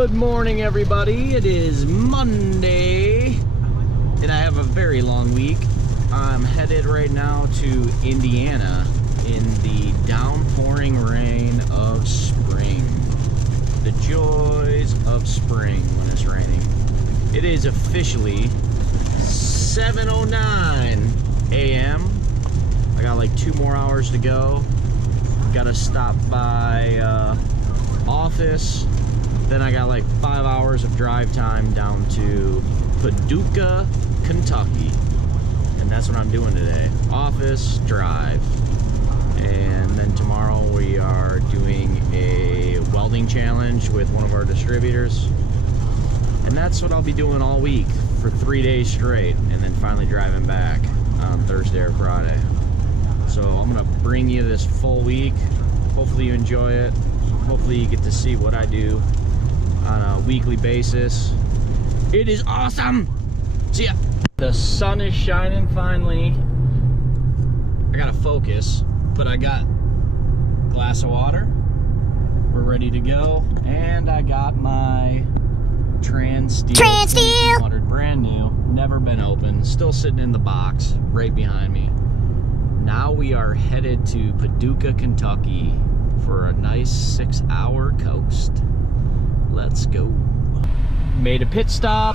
Good morning, everybody. It is Monday, and I have a very long week. I'm headed right now to Indiana in the downpouring rain of spring. The joys of spring when it's raining. It is officially 7:09 a.m. I got like 2 more hours to go. Gotta stop by office. Then I got like 5 hours of drive time down to Paducah, Kentucky. And that's what I'm doing today. Office, drive. And then tomorrow we are doing a welding challenge with one of our distributors. And that's what I'll be doing all week for 3 days straight. And then finally driving back on Thursday or Friday. So I'm gonna bring you this full week. Hopefully you enjoy it. Hopefully you get to see what I do on a weekly basis. It is awesome. See ya. The sun is shining finally. I gotta focus, but I got a glass of water. We're ready to go, and I got my Trans Steel 2200, brand new, never been opened, still sitting in the box right behind me. Now we are headed to Paducah, Kentucky for a nice 6-hour coast. Let's go. Made a pit stop.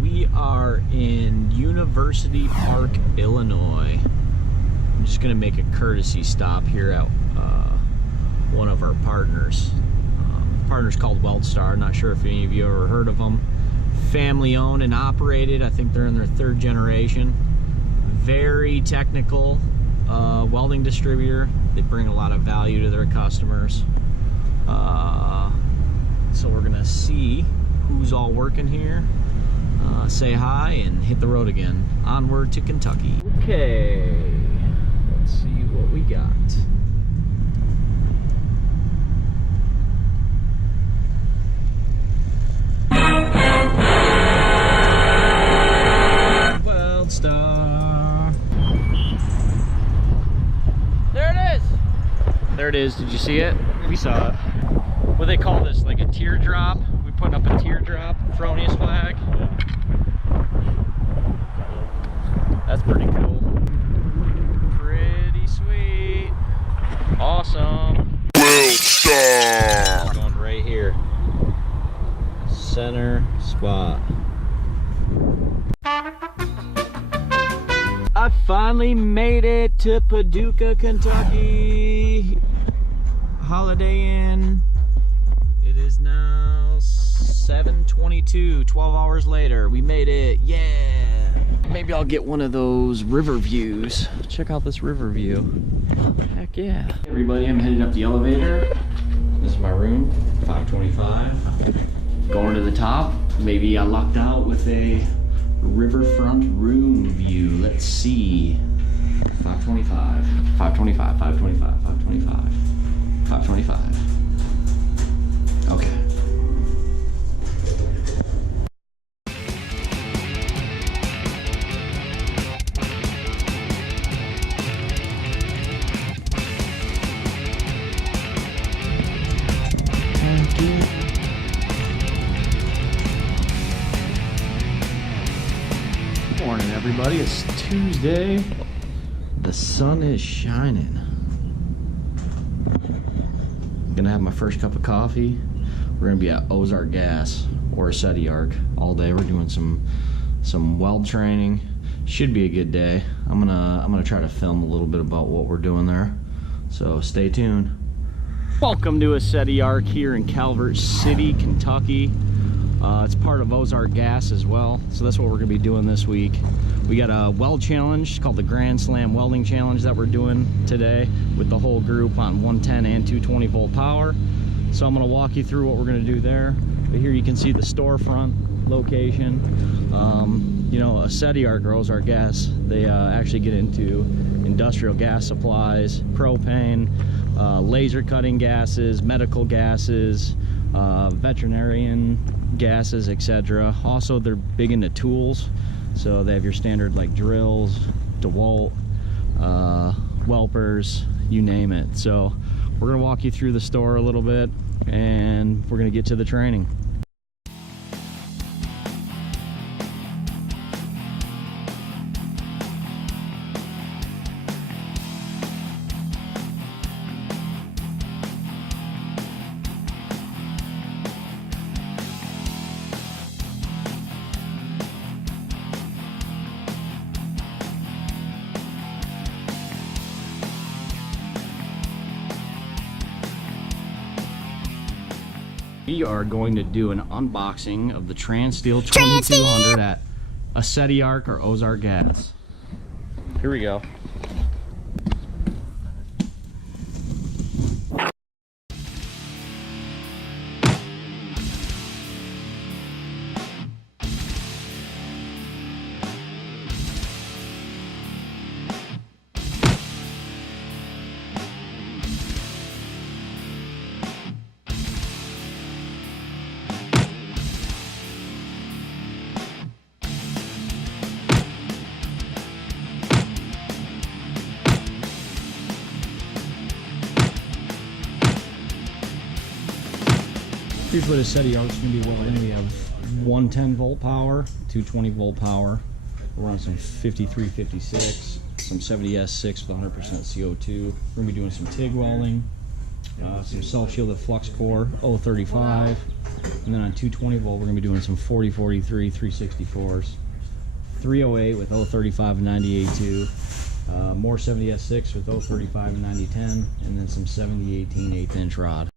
We are in University Park, Illinois. I'm just gonna make a courtesy stop here at one of our partners. Partner's called Weldstar. Not sure if any of you ever heard of them. Family owned and operated. I think they're in their 3rd generation. Very technical welding distributor. They bring a lot of value to their customers. So we're gonna see who's all working here, say hi, and hit the road again. Onward to Kentucky. Okay, let's see what we got. Weldstar. There it is. There it is. Did you see it? We saw it. What do they call this? Like a teardrop? We putting up a teardrop Fronius flag. That's pretty cool. Pretty sweet. Awesome. Weldstar. Going right here. Center spot. I finally made it to Paducah, Kentucky. Holiday Inn. It is now 7:22, 12 hours later. We made it, yeah. Maybe I'll get one of those river views. Check out this river view. Heck yeah. Hey everybody, I'm headed up the elevator. This is my room, 525. Going to the top. Maybe I lucked out with a riverfront room view. Let's see. 525, 525, 525, 525, 525. Okay. Good morning, everybody. It's Tuesday. The sun is shining. Gonna have my first cup of coffee. We're gonna be at Ozarc Gas or SETI Arc all day. We're doing some weld training. Should be a good day. I'm gonna try to film a little bit about what we're doing there. So stay tuned. Welcome to a SETI Arc here in Calvert City, Kentucky. It's part of Ozarc Gas as well. So that's what we're gonna be doing this week. We got a weld challenge called the Grand Slam Welding Challenge that we're doing today with the whole group on 110 and 220 volt power. So I'm gonna walk you through what we're gonna do there. But here you can see the storefront location. You know, a SETI Arc or Ozarc Gas, they actually get into industrial gas supplies, propane, laser cutting gases, medical gases, veterinarian gases, etc. Also, they're big into tools. So they have your standard like drills, DeWalt, Welpers, you name it. So we're gonna walk you through the store a little bit, and we're gonna get to the training. We are going to do an unboxing of the Transsteel 2200 at Ozarc or Ozarc Gas. Here we go. Here's what a set of yards can be welding. We have 110 volt power, 220 volt power. We're on some 5356, some 70S6 with 100% CO2. We're gonna be doing some TIG welding, some self-shielded flux core, 035, and then on 220 volt we're gonna be doing some 4043 364s, 308 with 035 and 98.2, more 70S6 with 035 and 9010, and then some 7018 1/8 inch rod.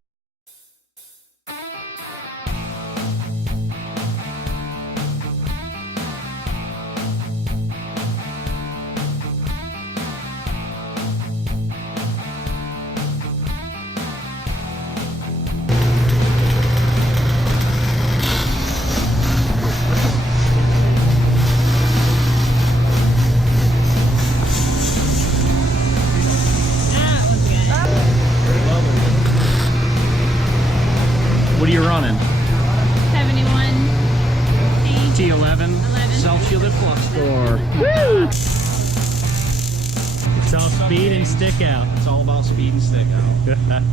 What are you running? 71 T11 self-shielded flux core. Woo! It's all speed and stick out. It's all about speed and stick out.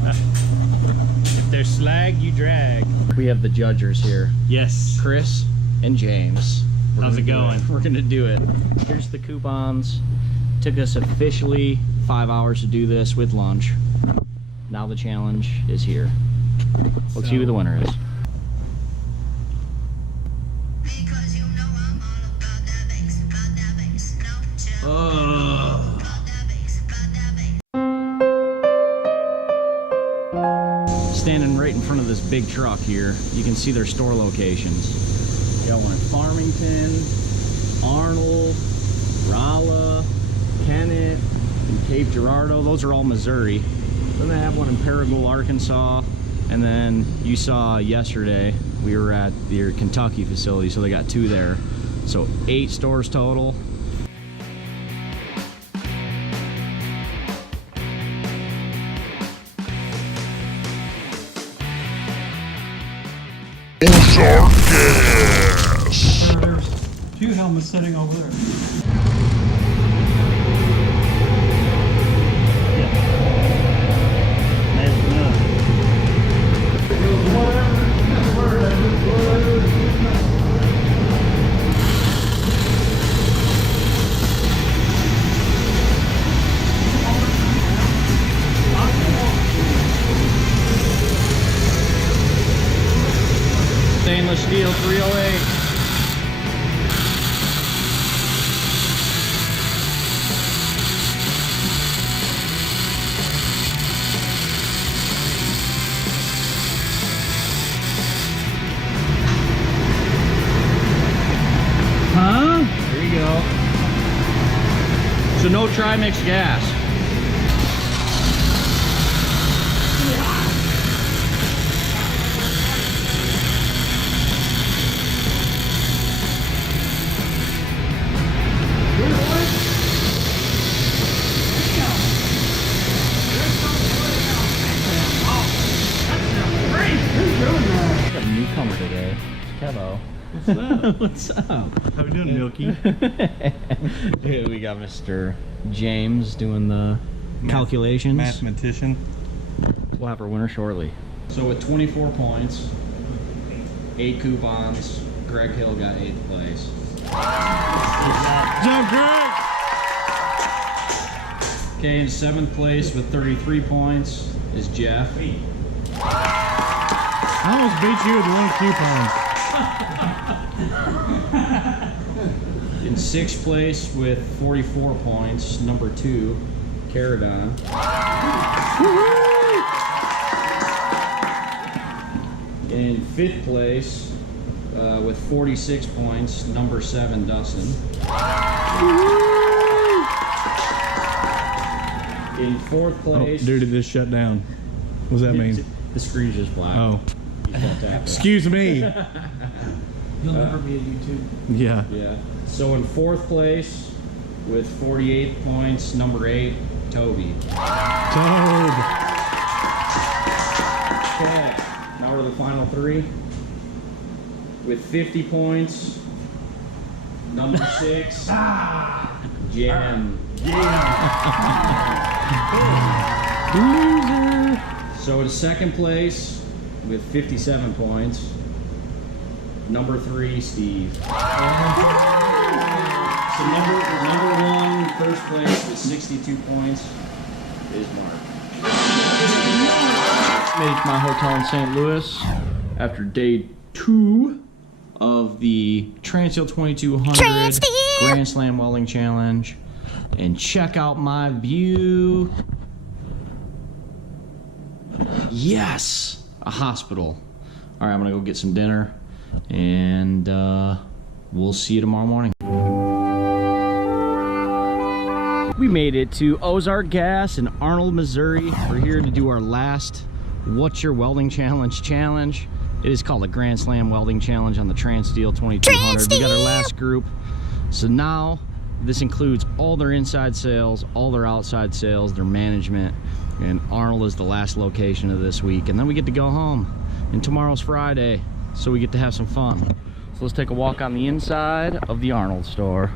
If there's slag, you drag. We have the judgers here, Yes. Chris and James. How's it going? We're gonna do it. Here's the coupons. Took us officially 5 hours to do this with lunch. Now the challenge is here. Let's see who the winner is. Standing right in front of this big truck here, you can see their store locations. You got one in Farmington, Arnold, Rolla, Kennett, and Cape Girardeau. Those are all Missouri. Then they have one in Paragould, Arkansas. And then you saw yesterday, we were at their Kentucky facility, so they got 2 there. So 8 stores total. Ozarc Gas! There's 2 helmets sitting over there. Stainless steel 308. Huh? There you go. So no tri-mix gas. Got a newcomer today. Kevo. What's up? What's up? How we doing, Milky? Dude, we got Mr. James doing the calculations. Mathematician. We'll have our winner shortly. So with 24 points, 8 coupons, Greg Hill got 8th place. Jump, Greg! Okay, in 7th place with 33 points is Jeff. I almost beat you with 1 coupon. In 6th place with 44 points, number 2, Caradon. In 5th place with 46 points, number 7, Dustin. In 4th place... Oh, dude, it just shut down. What does that mean? The screen's just black. Oh. You can't tap it. Excuse me. You'll never be a YouTube. Yeah. Yeah. So in 4th place with 48 points, number 8, Toby. Toad. Okay. Now we're the final 3. With 50 points, number 6, Jam. Loser. So in 2nd place with 57 points, number 3, Steve. So number 1, 1st place with 62 points is Mark. Made it to my hotel in St. Louis after day 2 of the Transsteel 2200 Grand Slam Welding Challenge. And check out my view. Yes, a hospital. All right, I'm gonna go get some dinner, and we'll see you tomorrow morning. We made it to Ozarc Gas in Arnold, Missouri. We're here to do our last What's Your Welding Challenge. It is called the Grand Slam Welding Challenge on the Transsteel 2200. We got our last group. So now this includes all their inside sales, all their outside sales, their management, and Arnold is the last location of this week. And then we get to go home, and tomorrow's Friday, so we get to have some fun. So let's take a walk on the inside of the Arnold store.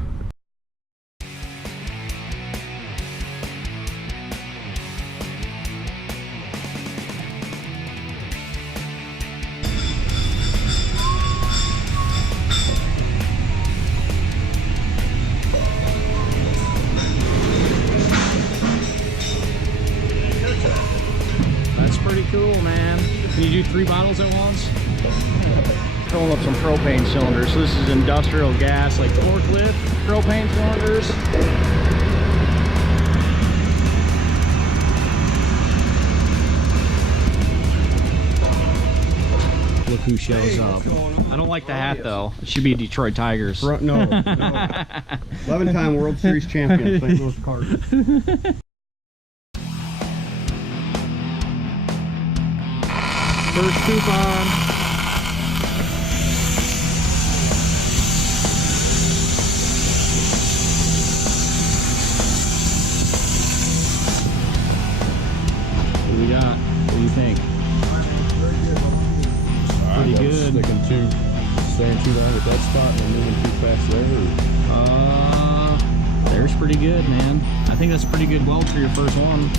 Pretty cool, man. Can you do 3 bottles at once? Filling up some propane cylinders. So this is industrial gas, like forklift propane cylinders. Look who shows up. I don't like the hat though. It should be Detroit Tigers. No. 11-time World Series champion, St. Louis Cardinals. First coupon. What do we got? What do you think? Pretty good. Staying too long at that spot and moving too fast there. There's pretty good, man. I think that's a pretty good weld for your first one.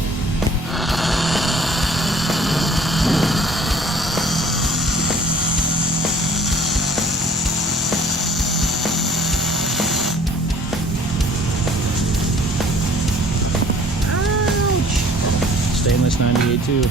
Stainless 98 too.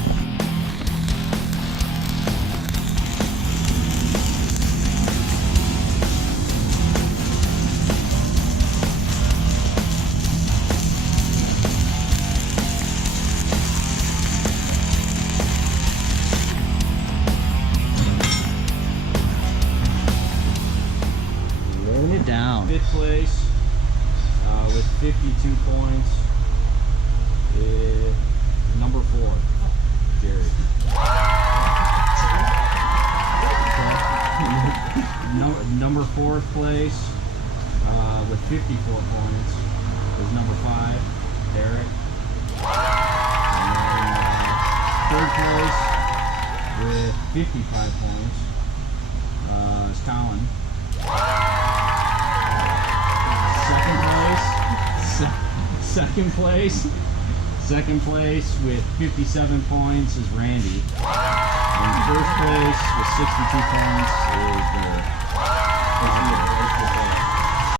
Rolling it down. 5th place with 52 points is number 4, Jerry. Number 4th place with 54 points is number 5, Derek. And 3rd place with 55 points is Colin. 2nd place with 57 points is Randy. In first place with 62 points is